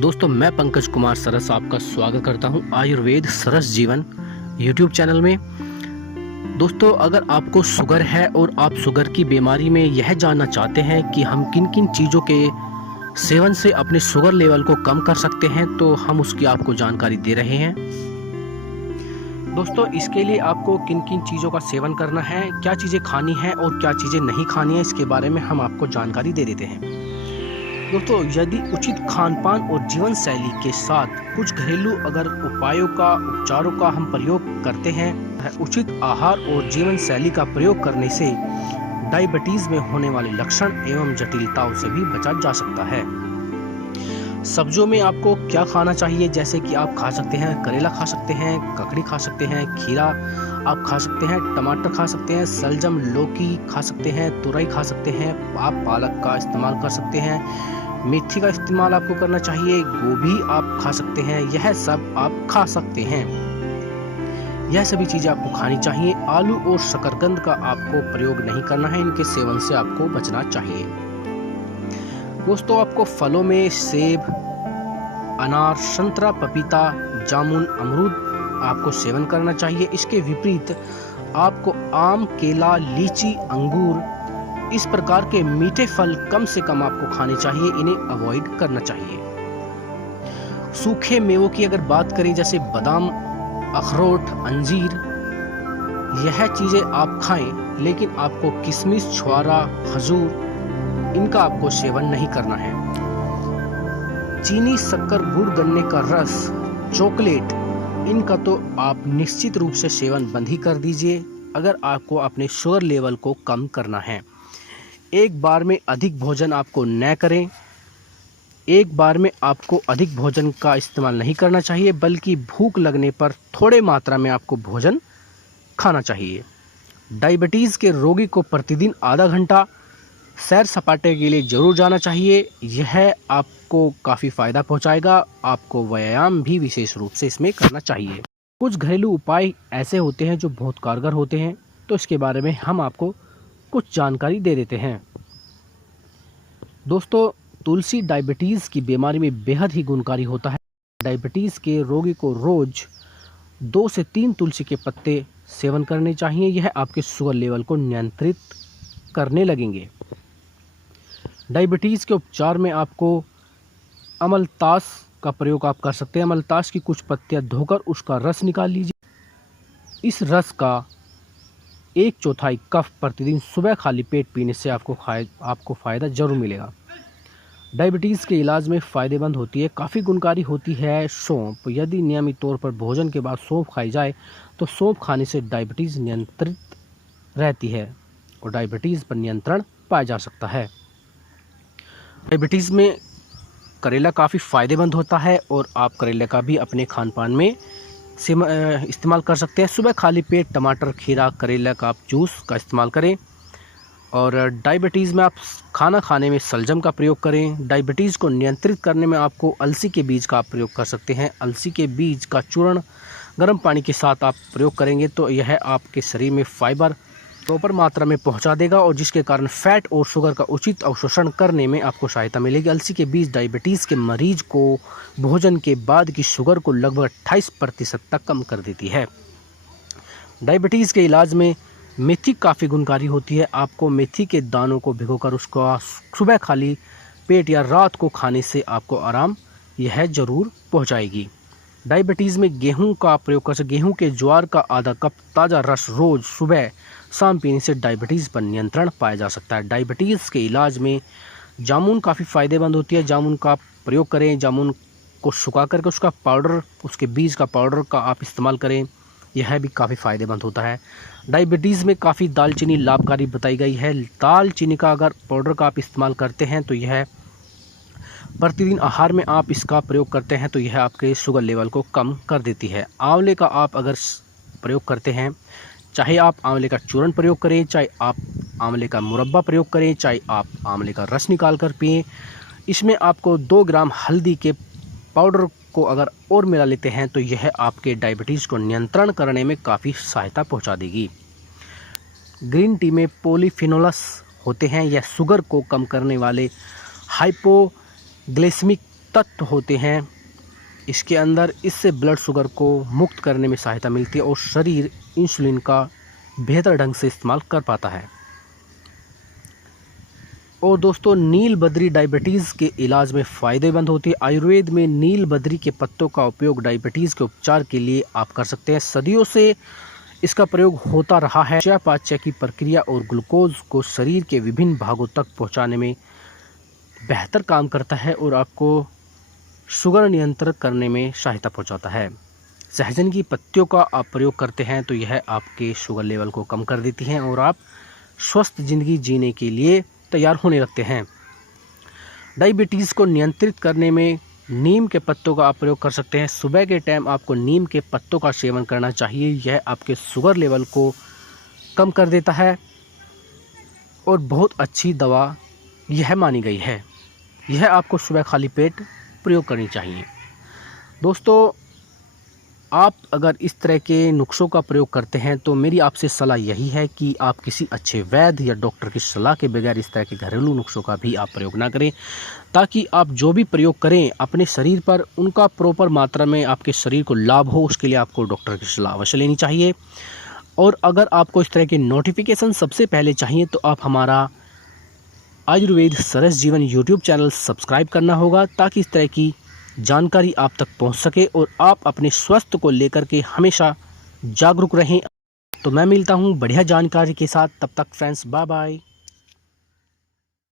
दोस्तों, मैं पंकज कुमार सरस आपका स्वागत करता हूं आयुर्वेद सरस जीवन यूट्यूब चैनल में। दोस्तों, अगर आपको शुगर है और आप शुगर की बीमारी में यह जानना चाहते हैं कि हम किन किन चीज़ों के सेवन से अपने शुगर लेवल को कम कर सकते हैं, तो हम उसकी आपको जानकारी दे रहे हैं। दोस्तों, इसके लिए आपको किन किन चीज़ों का सेवन करना है, क्या चीज़ें खानी है और क्या चीज़ें नहीं खानी है, इसके बारे में हम आपको जानकारी दे देते हैं। दोस्तों, यदि उचित खान पान और जीवन शैली के साथ कुछ घरेलू अगर उपचारों का हम प्रयोग करते हैं, उचित आहार और जीवन शैली का प्रयोग करने से डायबिटीज में होने वाले लक्षण एवं जटिलताओं से भी बचा जा सकता है। सब्जियों में आपको क्या खाना चाहिए, जैसे कि आप खा सकते हैं करेला, खा सकते हैं ककड़ी, खा सकते हैं खीरा आप खा सकते हैं, टमाटर खा सकते हैं, सलजम लौकी खा सकते हैं, तुरई खा सकते हैं, आप पालक का इस्तेमाल कर सकते हैं, मेथी का इस्तेमाल आपको करना चाहिए, गोभी आप खा सकते हैं, यह सब आप खा सकते हैं। यह सभी चीज़ें आपको खानी चाहिए। आलू और शकरकंद का आपको प्रयोग नहीं करना है, इनके सेवन से आपको बचना चाहिए। दोस्तों, आपको फलों में सेब, अनार, संतरा, पपीता, जामुन, अमरूद आपको सेवन करना चाहिए। इसके विपरीत आपको आम, केला, लीची, अंगूर इस प्रकार के मीठे फल कम से कम आपको खाने चाहिए, इन्हें अवॉइड करना चाहिए। सूखे मेवों की अगर बात करें, जैसे बादाम, अखरोट, अंजीर, यह चीजें आप खाएं, लेकिन आपको किशमिश, छुआरा, खजूर इनका आपको सेवन नहीं करना है। चीनी, शक्कर, गुड़, गन्ने का रस, चॉकलेट इनका तो आप निश्चित रूप से सेवन बंद ही कर दीजिए अगर आपको अपने शुगर लेवल को कम करना है। एक बार में अधिक भोजन आपको न करें। एक बार में आपको अधिक भोजन का इस्तेमाल नहीं करना चाहिए, बल्कि भूख लगने पर थोड़े मात्रा में आपको भोजन खाना चाहिए। डायबिटीज़ के रोगी को प्रतिदिन आधा घंटा सैर सपाटे के लिए जरूर जाना चाहिए। यह आपको काफ़ी फ़ायदा पहुंचाएगा। आपको व्यायाम भी विशेष रूप से इसमें करना चाहिए। कुछ घरेलू उपाय ऐसे होते हैं जो बहुत कारगर होते हैं, तो इसके बारे में हम आपको कुछ जानकारी दे देते हैं। दोस्तों, तुलसी डायबिटीज़ की बीमारी में बेहद ही गुणकारी होता है। डायबिटीज़ के रोगी को रोज़ 2 से 3 तुलसी के पत्ते सेवन करने चाहिए। यह आपके शुगर लेवल को नियंत्रित करने लगेंगे। डायबिटीज़ के उपचार में आपको अमलतास का प्रयोग आप कर सकते हैं। अमलतास की कुछ पत्तियां धोकर उसका रस निकाल लीजिए। इस रस का 1/4 कप प्रतिदिन सुबह खाली पेट पीने से आपको फ़ायदा जरूर मिलेगा। डायबिटीज़ के इलाज में फ़ायदेमंद होती है, काफ़ी गुणकारी होती है सौंफ। यदि नियमित तौर पर भोजन के बाद सौंफ खाई जाए तो सौंफ खाने से डायबिटीज़ नियंत्रित रहती है और डायबिटीज़ पर नियंत्रण पाया जा सकता है। डायबिटीज़ में करेला काफ़ी फ़ायदेमंद होता है और आप करेले का भी अपने खान पान में इस्तेमाल कर सकते हैं। सुबह खाली पेट टमाटर, खीरा, करेला का आप जूस का इस्तेमाल करें। और डायबिटीज़ में आप खाना खाने में सलजम का प्रयोग करें। डायबिटीज़ को नियंत्रित करने में आपको अलसी के बीज का आप प्रयोग कर सकते हैं। अलसी के बीज का चूर्ण गर्म पानी के साथ आप प्रयोग करेंगे तो यह आपके शरीर में फाइबर प्रॉपर मात्रा में पहुंचा देगा, और जिसके कारण फैट और शुगर का उचित अवशोषण करने में आपको सहायता मिलेगी। अलसी के बीज डायबिटीज़ के मरीज को भोजन के बाद की शुगर को लगभग 28% तक कम कर देती है। डायबिटीज़ के इलाज में मेथी काफ़ी गुणकारी होती है। आपको मेथी के दानों को भिगोकर उसको सुबह खाली पेट या रात को खाने से आपको आराम यह जरूर पहुंचाएगी। डायबिटीज़ में गेहूं का प्रयोग कर सकते। गेहूं के ज्वार का आधा कप ताज़ा रस रोज़ सुबह शाम पीने से डायबिटीज़ पर नियंत्रण पाया जा सकता है। डायबिटीज़ के इलाज में जामुन काफ़ी फ़ायदेमंद होती है। जामुन का प्रयोग करें। जामुन को सुखा करके उसका पाउडर, उसके बीज का पाउडर का आप इस्तेमाल करें, यह भी काफ़ी फ़ायदेमंद होता है। डायबिटीज़ में काफ़ी दालचीनी लाभकारी बताई गई है। दालचीनी का अगर पाउडर का आप इस्तेमाल करते हैं तो यह प्रतिदिन आहार में आप इसका प्रयोग करते हैं तो यह आपके शुगर लेवल को कम कर देती है। आंवले का आप अगर प्रयोग करते हैं, चाहे आप आंवले का चूर्ण प्रयोग करें, चाहे आप आंवले का मुरब्बा प्रयोग करें, चाहे आप आंवले का रस निकाल कर पिएँ, इसमें आपको 2 ग्राम हल्दी के पाउडर को अगर और मिला लेते हैं तो यह आपके डायबिटीज़ को नियंत्रण करने में काफ़ी सहायता पहुंचा देगी। ग्रीन टी में पॉलीफिनोल्स होते हैं। यह शुगर को कम करने वाले हाइपोग्लाइसेमिक तत्व होते हैं इसके अंदर, इससे ब्लड शुगर को मुक्त करने में सहायता मिलती है और शरीर इंसुलिन का बेहतर ढंग से इस्तेमाल कर पाता है। और दोस्तों, नील बद्री डायबिटीज़ के इलाज में फ़ायदेमंद होती है। आयुर्वेद में नील बद्री के पत्तों का उपयोग डायबिटीज़ के उपचार के लिए आप कर सकते हैं। सदियों से इसका प्रयोग होता रहा है। चयापचय की प्रक्रिया और ग्लूकोज को शरीर के विभिन्न भागों तक पहुंचाने में बेहतर काम करता है और आपको शुगर नियंत्रण करने में सहायता पहुंचाता है। सहजन की पत्तियों का आप प्रयोग करते हैं तो यह आपके शुगर लेवल को कम कर देती हैं और आप स्वस्थ ज़िंदगी जीने के लिए तैयार होने लगते हैं। डायबिटीज़ को नियंत्रित करने में नीम के पत्तों का आप प्रयोग कर सकते हैं। सुबह के टाइम आपको नीम के पत्तों का सेवन करना चाहिए। यह आपके शुगर लेवल को कम कर देता है और बहुत अच्छी दवा यह मानी गई है। यह आपको सुबह खाली पेट प्रयोग करनी चाहिए। दोस्तों, आप अगर इस तरह के नुस्खों का प्रयोग करते हैं तो मेरी आपसे सलाह यही है कि आप किसी अच्छे वैद्य या डॉक्टर की सलाह के बगैर इस तरह के घरेलू नुस्खों का भी आप प्रयोग ना करें, ताकि आप जो भी प्रयोग करें अपने शरीर पर उनका प्रॉपर मात्रा में आपके शरीर को लाभ हो। उसके लिए आपको डॉक्टर की सलाह अवश्य लेनी चाहिए। और अगर आपको इस तरह के नोटिफिकेशन सबसे पहले चाहिए तो आप हमारा आयुर्वेद सरस जीवन यूट्यूब चैनल सब्सक्राइब करना होगा, ताकि इस तरह की जानकारी आप तक पहुंच सके और आप अपने स्वास्थ्य को लेकर के हमेशा जागरूक रहें। तो मैं मिलता हूं बढ़िया जानकारी के साथ। तब तक फ्रेंड्स, बाय बाय।